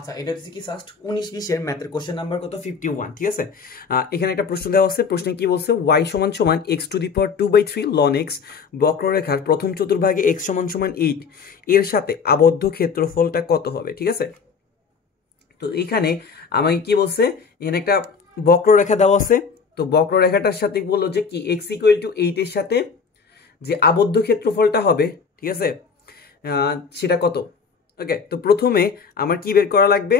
আচ্ছা, এটা হচ্ছে কি জাস্ট 19-20 ম্যাথের কোশ্চেন নাম্বার কত 51, ঠিক আছে। এখানে একটা প্রশ্ন দেওয়া আছে, প্রশ্নে কি বলছে, y সমান সমান x⁻²/3 ln x বক্ররেখার প্রথম চতুর্ভাগে x সমান সমান 8 এর সাথে আবদ্ধ ক্ষেত্রফলটা কত হবে, ঠিক আছে। তো এখানে আমাকে কি বলছে, এখানে একটা বক্ররেখা দেওয়া আছে, তো বক্ররেখাটার সাথে বললো যে কি x=8 এর সাথে যে আবদ্ধ ক্ষেত্রফলটা হবে, ঠিক আছে, সেটা কত। ওকে, তো প্রথমে আমার কি বের করা লাগবে।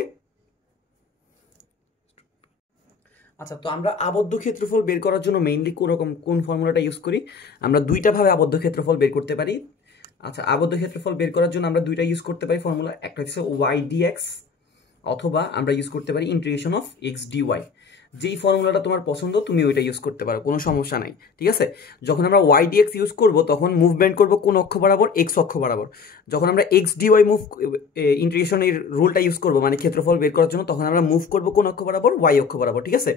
আচ্ছা, তো আমরা আবদ্ধ ক্ষেত্রফল বের করার জন্য মেইনলি কোন ফর্মুলাটা ইউজ করি, আমরা দুইটা ভাবে আবদ্ধ ক্ষেত্রফল বের করতে পারি। আচ্ছা, আবদ্ধ ক্ষেত্রফল বের করার জন্য আমরা দুইটা ইউজ করতে পারি ফর্মুলা, একটা হচ্ছে y dx অথবা আমরা ইউজ করতে পারি ইন্টিগ্রেশন অফ x dy। যেই ফর্মুলাটা তোমার পছন্দ তুমি ওইটা ইউজ করতে পারো, কোনো সমস্যা নাই, ঠিক আছে। যখন আমরা y dx ইউজ করব তখন মুভমেন্ট করব কোন অক্ষ বরাবর, x অক্ষ বরাবর। যখন আমরা x dy মুভ ইন্টিগ্রেশনের রুলটা ইউজ করব মানে ক্ষেত্রফল বের করার জন্য, তখন আমরা মুভ করব কোন অক্ষ বরাবর, y অক্ষ বরাবর, ঠিক আছে।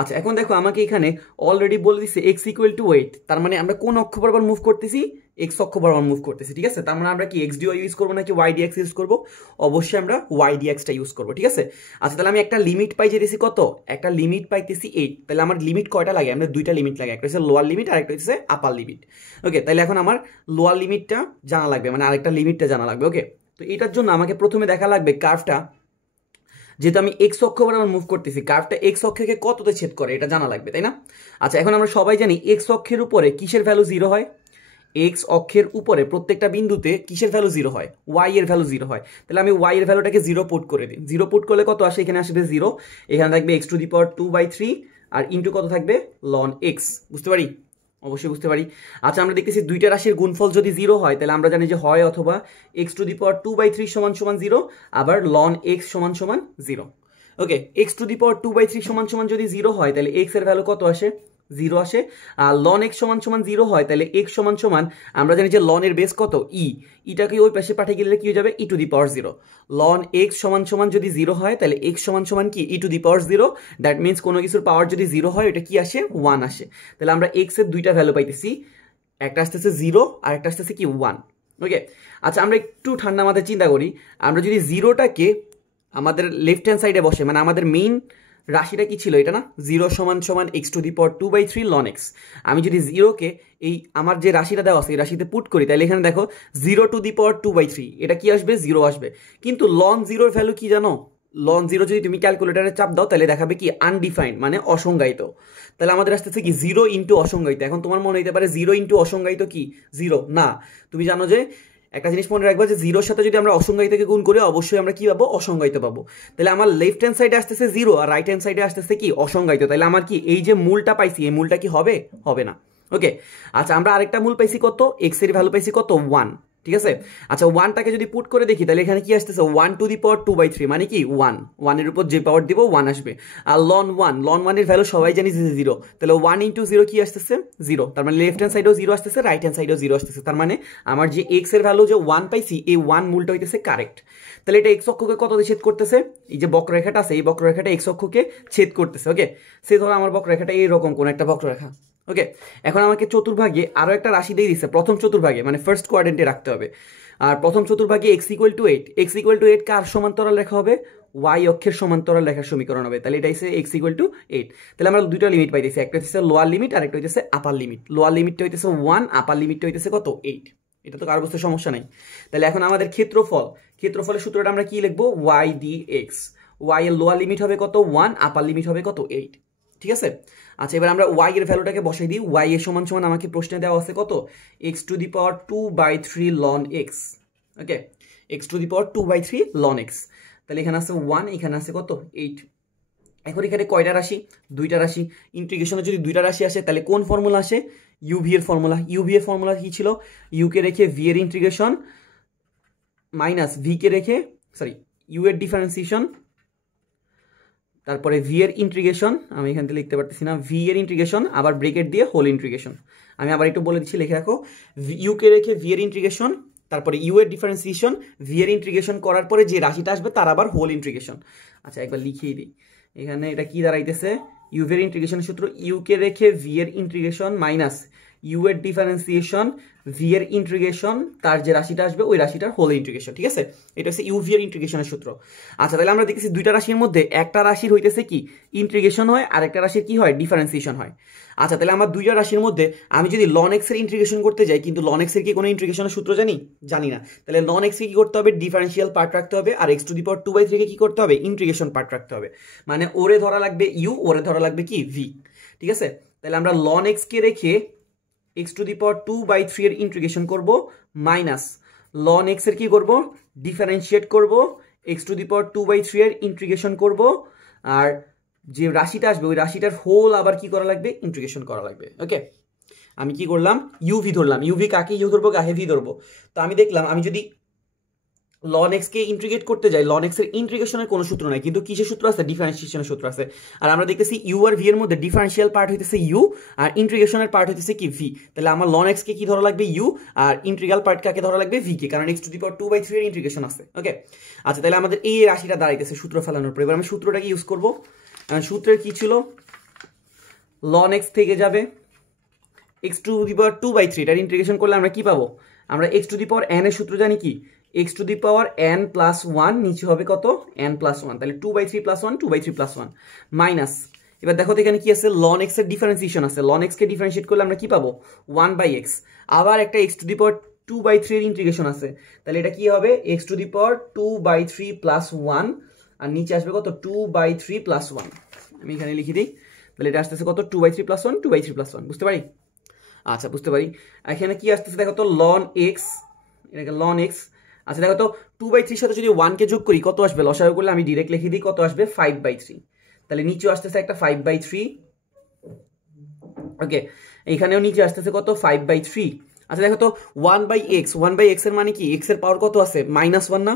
আচ্ছা, এখন দেখো আমাকে এখানে অলরেডি বলে দিচ্ছে x=8, তার মানে আমরা কোন অক্ষ বরাবর মুভ করতেছি, x অক্ষ বরাবর মুভ করতেছি, ঠিক আছে। তার মানে আমরা কি x dy ইউজ করবো নাকি y dx ইউজ করব, অবশ্যই আমরা y dx টা ইউজ করব, ঠিক আছে। আচ্ছা, তাহলে আমি একটা লিমিট পাই যেতেছি কত, একটা লিমিট পাইতেছি 8, তাহলে আমার লিমিট কয়টা লাগে, আমরা দুইটা লিমিট লাগে, একটা হচ্ছে লোয়ার লিমিট আর একটা হচ্ছে আপার লিমিট। ওকে, তাহলে এখন আমার লোয়ার লিমিটটা জানা লাগবে, মানে আরেকটা লিমিটটা জানা লাগবে। ওকে, তো এটার জন্য আমাকে প্রথমে দেখা লাগবে কার্ভটা, যেহেতু আমি এক্স অক্ষ বরাবর মুভ করতেছি, কার্ভটা এক্স অক্ষকে কততে ছেদ করে এটা জানা লাগবে, তাই না। আচ্ছা, এখন আমরা সবাই জানি এক্স অক্ষের উপরে কিসের ভ্যালু 0 হয়, এক্স অক্ষের উপরে প্রত্যেকটা বিন্দুতে কিসের ভ্যালু 0 হয়, ওয়াই এর ভ্যালু 0 হয়। তাহলে আমি ওয়াই এর ভ্যালুটাকে 0 পুট করে দিই, 0 পুট করলে কত আসে, এখানে আসবে 0, এখানে থাকবে x⁻²/3 আর ইন্টু কত থাকবে ln x, বুঝতে পারি, অবশ্যই বুঝতে পারি। আচ্ছা, আমরা দেখতেছি দুইটা রাশির গুণফল যদি 0 হয় তাহলে আমরা জানি যে হয় অথবা x⁻²/3 = 0, আবার ln x = 0। ওকে, x⁻²/3 = যদি 0 হয় তাহলে x এর ভ্যালু কত আসে, 0 আসে। আর ln x = 0 হয় তাহলে x = আমরা জানি যে ln এর বেস কত, ইটাকে ওই পাশে পাঠিয়ে গেলে কি হয়ে যাবে, e⁻0। ln x = যদি 0 হয় তাহলে x = কি, e⁻0। দ্যাট মিনস কোনো কিছুর পাওয়ার যদি 0 হয় এটা কি আসে, 1 আসে। তাহলে আমরা x এর দুইটা ভ্যালু পাইতেছি, একটা আসতেছে 0 আর একটা আসতেছে কি 1। ওকে, আচ্ছা, আমরা একটু ঠান্ডা মাথায় চিন্তা করি, আমরা যদি 0টাকে আমাদের লেফট হ্যান্ড সাইডে বসে, মানে আমাদের মেইন রাশিটা কি ছিল এটা না, 0 = x⁻²/3 ln x। আমি যদি 0কে এই আমার যে রাশিটা দেওয়া আছে এই রাশিতে পুট করি, তাহলে এখানে দেখো 0⁻²/3 এটা কি আসবে, 0 আসবে। কিন্তু ln 0 এর ভ্যালু কি জানো, ln 0 যদি তুমি ক্যালকুলেটারে চাপ দাও তাহলে দেখাবে কি আনডিফাইন্ড, মানে অসংজ্ঞায়িত। তাহলে আমাদের আসতেছে কি 0 × অসংজ্ঞায়িত। এখন তোমার মনে হইতে পারে 0 × অসংজ্ঞায়িত কি 0 না, তুমি জানো যে একটা জিনিস মনে রাখবা যে 0-র সাথে যদি আমরা অসংজ্ঞায়িতকে গুণ করি অবশ্যই আমরা কি পাবো, অসংজ্ঞায়িত পাবো। তাহলে আমার লেফট হ্যান্ড সাইডে আসতেছে 0 আর রাইট হ্যান্ড সাইডে আসতেছে কি অসংজ্ঞায়িত। তাহলে আমার কি এই যে মূলটা পাইছি এই মূলটা কি হবে, হবে না। ওকে, আচ্ছা, আমরা আরেকটা মূল পাইছি কত, x এর ভ্যালু পাইছি কত, 1, ঠিক আছে। আচ্ছা, 1টাকে যদি পুট করে দেখি তাহলে এখানে কি আসতেছে 1⁻²/3 মানে কি 1, 1 এর উপর যে পাওয়ার দিব 1 আসবে। আর ln 1 এর ভ্যালু সবাই জানি যে 0, তাহলে 1 × 0 কি আসতেছে 0, তার মানে লেফট হ্যান্ড সাইডেও 0 আসতেছে, রাইট হ্যান্ড সাইডেও 0 আসতেছে। তার মানে আমার যে x এর ভ্যালু যে 1 পাইছি এই 1 মূলটা হইতেছে কারেক্ট। তাহলে এটা x অক্ষকে কত দিয়ে ছেদ করতেছে, এই যে বক্ররেখাটা আছে এই বক্ররেখাটা x অক্ষকে ছেদ করতেছে। ওকে, সে ধরো আমার বক্ররেখাটা এইরকম কোন একটা বক্ররেখা। ওকে, এখন আমাকে চতুর্ভাগে আরো একটা রাশি দিয়ে দিচ্ছে, প্রথম চতুর্ভাগে মানে ফার্স্ট কোয়াড্রেন্টে রাখতে হবে। আর প্রথম চতুর্ভাগে x=8, x=8 কার সমান্তরাল রেখা হবে, y অক্ষের সমান্তরাল রেখার সমীকরণ হবে। তাহলে এটা হচ্ছে x=8। তাহলে আমরা দুটো লিমিট পাইতেছি, একটা হচ্ছে লোয়ার লিমিট আর একটা হচ্ছে আপার লিমিট। লোয়ার লিমিটটা হইতেছে 1, আপার লিমিটটা হইতেছে কত, 8। এটা তো কার বুঝতে সমস্যা নাই। তাহলে এখন আমাদের ক্ষেত্রফলের সূত্রটা আমরা কি লিখবো, y dx। y এর লোয়ার লিমিট হবে কত, 1, আপার লিমিট হবে কত, 8, ঠিক আছে। আচ্ছা, এবার আমরা y এর ভ্যালুটাকে বসাই দিই, y এর সমান আমাকে প্রশ্নে দেওয়া আছে কত, x⁻²/3 ln x। ওকে, x⁻²/3 ln x। তাহলে এখানে আছে 1, এখানে আছে কত, 8। এখন এখানে কয়টা রাশি, দুইটা রাশি। ইন্টিগ্রেশনে যদি দুইটা রাশি আসে তাহলে কোন ফর্মুলা আসে, uv এর ফর্মুলা। uv এর ফর্মুলা কি ছিল, u কে রেখে v এর ইন্টিগ্রেশন মাইনাস v কে রেখে u এর ডিফারেন্সিয়েশন, তারপরে ভি এর ইন্টিগ্রেশন, আমি এখান থেকে লিখতে পারতেছি না, ভি এর ইন্টিগ্রেশন আবার ব্রেকেট দিয়ে হোল ইন্টিগ্রেশন। আমি আবার একটু বলে দিচ্ছি, লিখে রাখো, ইউ কে রেখে ভি এর ইন্টিগ্রেশন, তারপরে ইউ এর ডিফারেন্সিয়েশন, ভি এর ইন্টিগ্রেশন করার পরে যে রাশিটা আসবে তার আবার হোল ইন্টিগ্রেশন। আচ্ছা, একবার লিখিয়ে দিই, এখানে এটা কি দাঁড়াইতেছে, ইউ এর ইন্টিগ্রেশনের সূত্র ইউ কে রেখে ভি এর ইন্টিগ্রেশন মাইনাস ইউ এর ডিফারেন্সিয়েশন, ভি এর ইন্টিগ্রেশন, তার যে রাশিটা আসবে ওই রাশিটার হোল ইন্টিগ্রেশন, ঠিক আছে? এটা হচ্ছে ইউ ভি এর ইন্টিগ্রেশনের সূত্র। আচ্ছা, তাহলে আমরা দেখতেছি দুইটা রাশির মধ্যে একটা রাশির হইতেছে কি ইন্টিগ্রেশন হয়, আর একটা রাশির কি হয় ডিফারেন্সিয়েশন হয়। আচ্ছা, তাহলে আমার দুইটা রাশির মধ্যে আমি যদি লন এক্স এর ইন্টিগ্রেশন করতে যাই, কিন্তু লন এক্স এর কি কোনো ইন্টিগ্রেশনের সূত্র জানি না, তাহলে লন এক্স কে কি করতে হবে, ডিফারেন্সিয়াল পার্ট রাখতে হবে, আর এক্স টু দি পাওয়ার 2/3 কে কি করতে হবে, ইন্টিগ্রেশন পার্ট রাখতে হবে। মানে ওরে ধরা লাগবে ইউ, ওরে ধরা লাগবে কি ভি, ঠিক আছে? তাহলে আমরা লন এক্স কে রেখে এক্স টু দি পাওয়ার 2/3 এর ইন্টিগ্রেশন করব, মাইনাস লন এক্স এর কি করব, ডিফারেন্সিয়েট করব, এক্স টু দি পাওয়ার 2/3 এর ইন্টিগ্রেশন করব, আর যে রাশিটা আসবে ওই রাশিটার হোল আবার কি করা লাগবে, ইন্টিগ্রেশন করা লাগবে। ওকে, আমি কি করলাম, ইউভি ধরলাম। ইউভি কাকে ইউ ধরবো, কাকে ভি ধরবো? তো আমি দেখলাম আমি যদি লন এক্স কে ইন্টিগ্রেট করতে যাই, লন এক্স এর ইন্টিগ্রেশনের কোনো সূত্র নাই, কিন্তু কিসের সূত্র আছে, ডিফারেন্সিয়েশনের সূত্র আছে। আর আমরা দেখতেছি ইউ আর ভি এর মধ্যে ডিফারেন্সিয়াল পার্ট হইতেছে ইউ, আর ইন্টিগ্রেশনের পার্ট হইতেছে কি ভি। তাহলে আমার লন এক্স কে কি ধরা লাগবে, ইউ, আর ইন্টিগ্রাল পার্ট কাকে ধরা লাগবে, ভি কে, কারণ এক্স টু দি পাওয়ার 2/3 এর ইন্টিগ্রেশন আছে। ওকে, আচ্ছা, তাহলে আমাদের এই রাশিটা দাঁড়াইতেছে সূত্র ফেলানোর পর। এবার আমি সূত্রটাকে ইউজ করবো। সূত্রের কি ছিল, লন এক্স থেকে যাবে এক্স টু দি পাওয়ার 2/3, এটার ইন্টিগ্রেশন করলে আমরা কি পাবো, আমরা x to the power N এর সূত্র জানি কি, x to the power N plus 1, নিচে হবে কত, এন প্লাস 1, তাহলে 2/3 প্লাস 1, 2/3 প্লাস 1 মাইনাস, এবার দেখো তো এখানে কি আছে, লন এক্স এর ডিফারেন্সিয়েশন আছে, লন এক্স কে ডিফারেন্সিয়েট করলে আমরা কি পাবো, 1/x, আবার একটা এক্স টু দি পাওয়ার 2/3 এর ইন্টিগ্রেশন আছে, তাহলে এটা কি হবে, x to the power 2/3 plus 1, আর নিচে আসবে কত, 2/3 প্লাস 1। আমি এখানে লিখে দিই, তাহলে এটা আসতেছে কত, 2/3 প্লাস 1, 2/3 প্লাস 1, বুঝতে পারি? আচ্ছা, বুঝতে পারি। এখানে কি আসতেছে দেখো তো, লন এক্স, এটাকে লন এক্স। আচ্ছা, দেখো তো 2/3 সাথে যদি 1 কে যোগ করি কত আসবে, লসাগু করলে আমি ডিরেক্ট লিখে দিই, কত আসবে, 5/3। তাহলে নিচেও আসতেছে একটা 5/3। ওকে, এখানেও নিচে আসতেছে কত, 5/3। আচ্ছা, দেখো তো 1/x, 1/x এর মানে কি, এক্স এর পাওয়ার কত আছে, -1 না,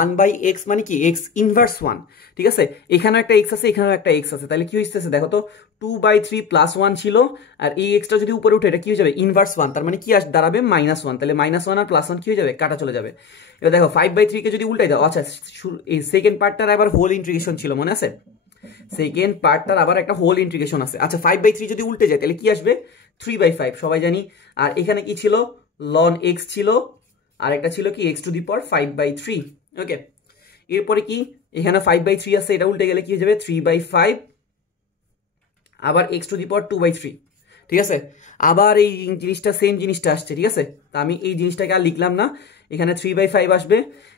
1/x মানে কি, এক্স ইনভার্স 1, ঠিক আছে? এখানেও একটা এক্স আছে, এখানেও একটা এক্স আছে, তাহলে কি হইতেছে দেখো তো, 2/3 প্লাস 1 ছিল, আর এই এক্সটা যদি উপরে উঠে এটা কি হয়ে যাবে, ইনভার্স 1, তার মানে কি দাঁড়াবে, -1, তাহলে -1 আর +1 কি হয়ে যাবে, কাটা চলে যাবে। এবার দেখো 5/3 কে যদি উল্টাই দাও, আচ্ছা এই সেকেন্ড পার্টটার আবার হোল ইন্টিগ্রেশন ছিল, মনে আছে? সেকেন্ড পার্টটার আবার একটা হোল ইন্টিগ্রেশন আছে। আচ্ছা, 5/3 যদি উল্টে যায় তাহলে কি আসবে, 3/5, সবাই জানি। আর এখানে কি ছিল, লন এক্স ছিল, আর একটা ছিল কি, এক্স টু দি পাওয়ার 5/3। ওকে, এরপরে কি, এখানে 5/3 আছে, এটা উল্টে গেলে কি হয়ে যাবে, 3/5, আবার এক্স টু দি পাওয়ার 2/3, ঠিক আছে? আবার এই জিনিসটা, সেম জিনিসটা আসছে, ঠিক আছে? তা আমি এই জিনিসটাকে আর লিখলাম না, এখানে 3/5 আসবে,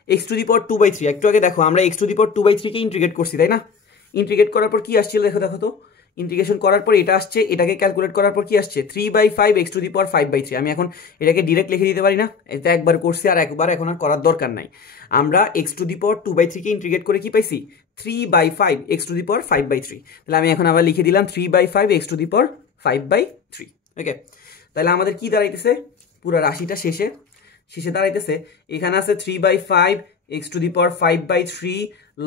এক্স টু দি পাওয়ার 2/3। একটু আগে দেখো আমরা x to the power 2/3 K integrate করছি, তাই না? ইন্টিগ্রেট করার পর কি আসছিল দেখো তো, ইন্টিগ্রেশন করার পর এটা আসছে, এটাকে ক্যালকুলেট করার পর কি আসছে, 3/5 এক্স টু দি পাওয়ার 5/3। আমি এখন এটাকে ডিরেক্ট লিখে দিতে পারি না, এটা একবার করছি আর একবার এখন আর করার দরকার নাই। আমরা x to the power 2/3 K integrate করে কি পাইছি, 3/5 এক্স টু দি পাওয়ার 5/3। তাহলে আমি এখন আবার লিখে দিলাম 3/5 x to the power 5/3। Okay, তাহলে আমাদের কি দাঁড়াইতেছে, পুরো রাশিটা শেষে দাঁড়াইতেছে, এখানে আছে 3/5 x to the power 5/3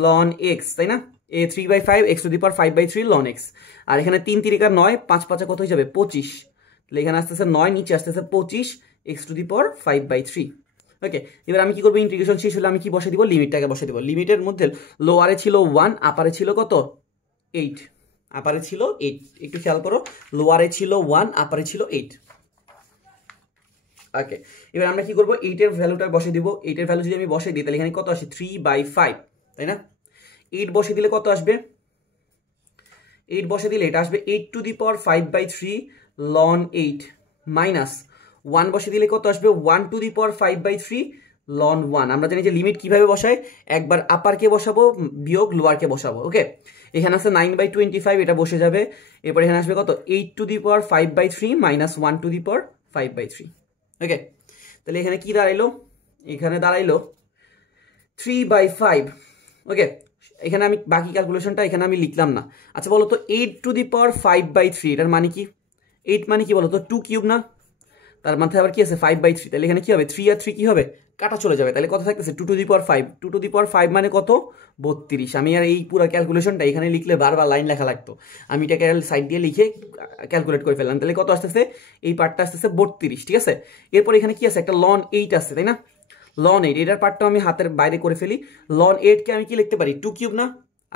ln x, তাই না? 3/5 x to the power 5/3 ln x, আর এখানে 3 3 9, 5 5 কত হয়ে যাবে, 25। তাহলে এখানে আসতেছে 9, নিচে আসতেছে 25 এক্স টু দি পাওয়ার 5/3। ওকে, এবার আমি কি করবো, ইন্টিগ্রেশন শেষ হলে আমি কি বসে দিব, লিমিটটাকে বসে দিব। লিমিটের মধ্যে লোয়ারে ছিল 1, আপারে ছিল কত, 8, আপারে ছিল 8, একটু খেয়াল করো, লোয়ারে ছিল 1, আপারে ছিল 8। ওকে, এবার আমরা কি করবো, 8 এর ভ্যালুটা বসে দিব। 8 এর ভ্যালু যদি আমি বসে দিই তাহলে এখানে কত আসে, 3/5, তাই না? 8 বসে দিলে কত আসবে, 8 বসে দিলে এটা আসবে 8 টু দি পাওয়ার 5/3 লন 8, মাইনাস 1 বসে দিলে কত আসবে, 1 টু দি পাওয়ার 5/3 লন 1। আমরা জানি যে লিমিট কিভাবে বসায়, একবার আপারকে বসাবো বিয়োগ লোয়ারকে বসাবো। ওকে, এখানে আছে 9/25, এটা বসে যাবে। এরপর এখানে আসবে কত, 8 to the power 5/3 minus 1 to the power 5/3। Okay, তাহলে এখানে কি দাঁড়াইলো, এখানে দাঁড়াইলো 3/5। ওকে, এখানে আমি বাকি ক্যালকুলেশনটা এখানে আমি লিখলাম না। আচ্ছা বলো তো, 8 টু দি পাওয়ার 5/3 এটার মানে কি, 8 মানে কি বলো তো, 2 কিউব না, তার মাথায় আবার কি আছে 5/3, তাহলে এখানে কি হবে, 3 আর 3 কি হবে, কাটা চলে যাবে, তাহলে কত থাকতেছে 2 two the power 5, 2 two the পাওয়ার 5 মানে কত, 32। আমি আর এই পুরো ক্যালকুলেশনটা এখানে লিখলে বারবার লাইন লেখা লাগতো, আমি এটাকে সাইড দিয়ে লিখে ক্যালকুলেট করে ফেললাম। তাহলে কত আসতেছে, এই পার্টটা আসতেছে 32, ঠিক আছে? এরপর এখানে কি আছে, একটা লন 8 আছে, তাই না? লন 8, এটার পার্টটা আমি হাতের বাইরে করে ফেলি। লন 8 কে আমি কি লিখতে পারি, 2 কিউব না,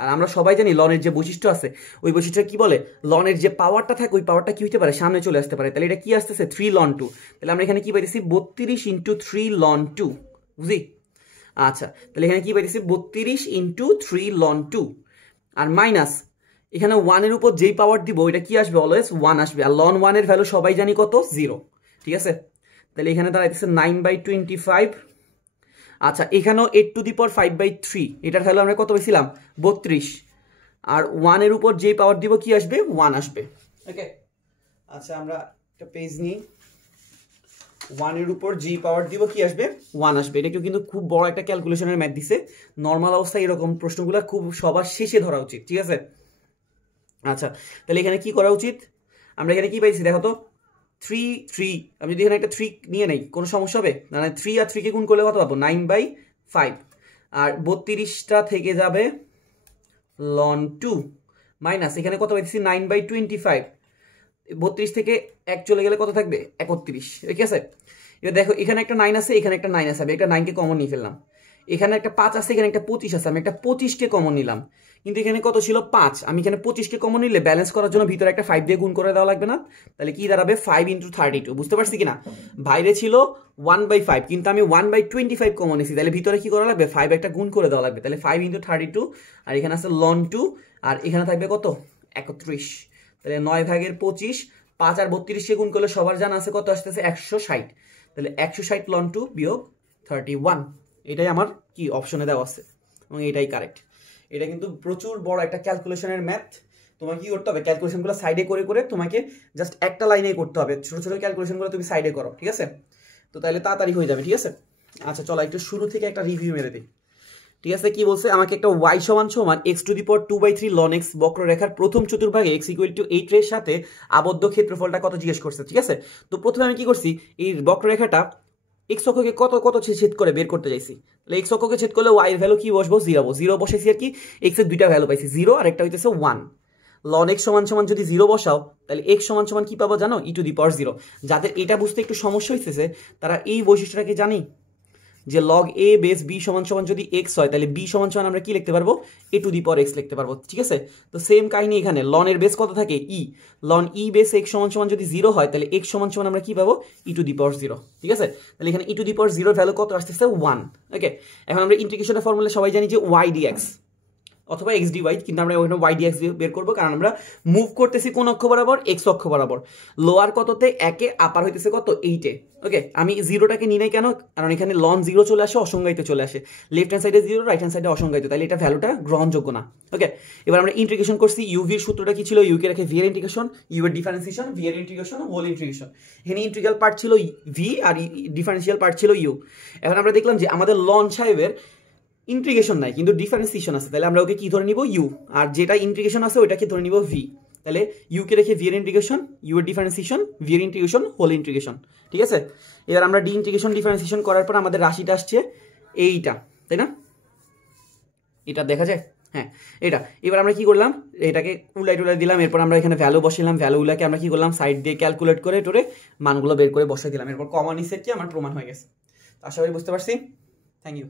আর আমরা সবাই জানি লনের যে বৈশিষ্ট্য আছে ওই বৈশিষ্ট্য কি বলে, লনের যে পাওয়ারটা থাকে ওই পাওয়ারটা কি হতে পারে, সামনে চলে আসতে পারে। তাহলে এটা কি আসতেছে 3 ln 2, তাহলে আমরা এখানে কি পাইতেছি 32 × 3 ln 2, বুঝি? আচ্ছা, তাহলে এখানে কি পাইতেছি 32 × 3 ln 2, আর মাইনাস এখানে 1 এর উপর যেই পাওয়ার দিব ওইটা কি আসবে, অলওয়েজ 1 আসবে, আর ln 1 এর ভ্যালু সবাই জানি কত, 0, ঠিক আছে? তাহলে এখানে দাঁড়াইতেছে 9/25। আচ্ছা, এখানেও 8⁵/3, এটার ভ্যালু আমরা কত পেয়েছিলাম 32, আর 1 এর উপর যেই পাওয়ার দিব কি আসবে, 1 আসবে। ওকে, আচ্ছা আমরা একটা পেজ নিই। 1 এর উপর যেই পাওয়ার দিব কি আসবে, 1 আসবে। এটা কিন্তু খুব বড় একটা ক্যালকুলেশনের ম্যাথ দিছে। নর্মাল অবস্থায় এরকম প্রশ্নগুলো খুব সবার শেষে ধরা উচিত, ঠিক আছে? আচ্ছা, তাহলে এখানে কি করা উচিত, আমরা এখানে কি পাইছি দেখো তো, 3 আমি যদি এখানে একটা 3 নিয়ে নেই কোনো সমস্যা হবে? মানে 3 আর 3 কে গুণ করলে কত পাবো, 9/5, আর 32টা থেকে যাবে ln 2 মাইনাস এখানে কত পাইছি 9/25, 32 থেকে 1 চলে গেলে কত থাকবে, 31, ঠিক আছে? এবার দেখো এখানে একটা 9 আছে, এখানে একটা 9 আছে, আমি একটা 9 কে কমন নিয়ে ফেললাম। এখানে একটা 5 আছে, এখানে একটা 25 আছে, আমি একটা 25 কে কমন নিলাম। কিন্তু এখানে কত ছিল 5, আমি এখানে 25 কে কমন নিলে ব্যালেন্স করার জন্য ভিতরে একটা 5 দিয়ে গুণ করে দেওয়া লাগবে না? তাহলে কি দাঁড়াবে 5 × 32, বুঝতে পারছি কিনা? বাইরে ছিল 1/5, কিন্তু আমি 1/25 কমন নিয়েছি, তাহলে ভিতরে কি করা লাগবে, 5 একটা গুণ করে দেওয়া লাগবে। তাহলে 5 × 32, আর এখানে আছে ln 2, আর এখানে থাকবে কত 31, তাহলে 9/25, 5 আর 32 কে গুণ করলে সবার জানা আছে কত আসতেছে 160, তাহলে 160 ln 2 বিয়োগ 31, এটাই আমার কি অপশনে দেওয়া আছে এবং এটাই কারেক্ট। এটা কিন্তু প্রচুর বড় একটা ক্যালকুলেশনের ম্যাথ। তোমাকে কি করতে হবে, ক্যালকুলেশনগুলো সাইডে করে করে তোমাকে জাস্ট একটা লাইনেই করতে হবে, ছোট ছোট ক্যালকুলেশনগুলো তুমি সাইডে করো, ঠিক আছে? তো তাহলে তাড়াতাড়ি হয়ে যাবে, ঠিক আছে? আচ্ছা চলো একটু শুরু থেকে একটা রিভিউ মেরে দিই, ঠিক আছে? কি বলছে, আমাকে একটা y সমান x⁴ ln x বক্ররেখার প্রথম চতুর্ভাগে x = 8 এর সাথে আবদ্ধ ক্ষেত্রফলটা কত জিজ্ঞেস করছে, ঠিক আছে? তো প্রথমে আমি কি করছি, এই বক্ররেখাটা x অক্ষকে কত কত ছেদ করে বের করতে চাইছি। তাহলে x অক্ষকে ছেদ করলে y এর ভ্যালু কি বসবো, 0 বসাইছি আর কি, x এর দুইটা ভ্যালু পাইছি, 0 আর একটা হইতেছে 1। ln x সমান যদি 0 বসাও তাহলে x সমান কি পাবো জানো, e⁴। যাদের এটা বুঝতে একটু সমস্যা হইতেছে তারা এই বৈশিষ্ট্যটাকে জানি যে log a বেস b সমান যদি x হয় তাহলে b সমান আমরা কি লিখতে পারবো, a⁴x লিখতে পারবো, ঠিক আছে? তো সেম কাহিনী এখানে, ln এর বেস কত থাকে e, ln e base x সমান যদি 0 হয় তাহলে x সমান আমরা কি পাবো, e⁴, ঠিক আছে? তাহলে এখানে e⁴ ভ্যালু কত আসতেছে 1। ওকে, এখন আমরা ইন্টিগ্রেশনের ফর্মুলা সবাই জানি যে y dx অথবা x dy, কিন্তু আমরা ওখানে y dx বের করবো কারণ আমরা মুভ করতেছি কোন অক্ষ বরাবর, x অক্ষ বরাবর। লোয়ার কততে 1 এ, আপার হইতেছে কত 8 এ। ওকে, আমি 0টাকে নিই নাই কেন, কারণ এখানে ln 0 চলে আসে, অসংজ্ঞায়িত চলে আসে, লেফট হ্যান্ড সাইডে 0, রাইট হ্যান্ড সাইডে অসংজ্ঞায়িত, তাহলে এটা ভ্যালুটা গ্রহণযোগ্য না। ওকে, এবার আমরা ইন্টিগ্রেশন করছি, u v এর সূত্রটা কি ছিল, u কে রেখে v এর ইন্টিগ্রেশন, u এর ডিফারেন্সিয়েশন, v এর ইন্টিগ্রেশন, হোল ইন্টিগ্রেশন। এখানে ইন্টিগ্রাল পার্ট ছিল v আর ডিফারেন্সিয়াল পার্ট ছিল u। এখন আমরা দেখলাম যে আমাদের লন সাহেবের ইন্টিগ্রেশন নাই কিন্তু ডিফারেন্সিয়েশন আছে, তাহলে আমরা ওকে কি ধরে নিব, u, আর যেটা ইন্টিগ্রেশন আছে ওইটাকে ধরে নিব v। তাহলে u কে রেখে v এর ইন্টিগ্রেশন, u এর ডিফারেন্সিয়েশন, v এর ইন্টিগ্রেশন, হোল ইন্টিগ্রেশন, ঠিক আছে? এবার আমরা ডি ইন্টিগ্রেশন ডিফারেন্সিয়েশন করার পর আমাদের রাশিটা আসছে এইটা, তাই না? এটা দেখা যায়, হ্যাঁ এটা। এবার আমরা কি করলাম, এটাকে উলাই টুলাই দিলাম, এরপর আমরা এখানে ভ্যালু বসাইলাম, ভ্যালুগুলোকে আমরা কি করলাম সাইড দিয়ে ক্যালকুলেট করে টোরে মানগুলো বের করে বসাই দিলাম, এরপর কমন সেট কি আমার প্রমাণ হয়ে গেছে। আশা করি বুঝতে পারছি। Thank you.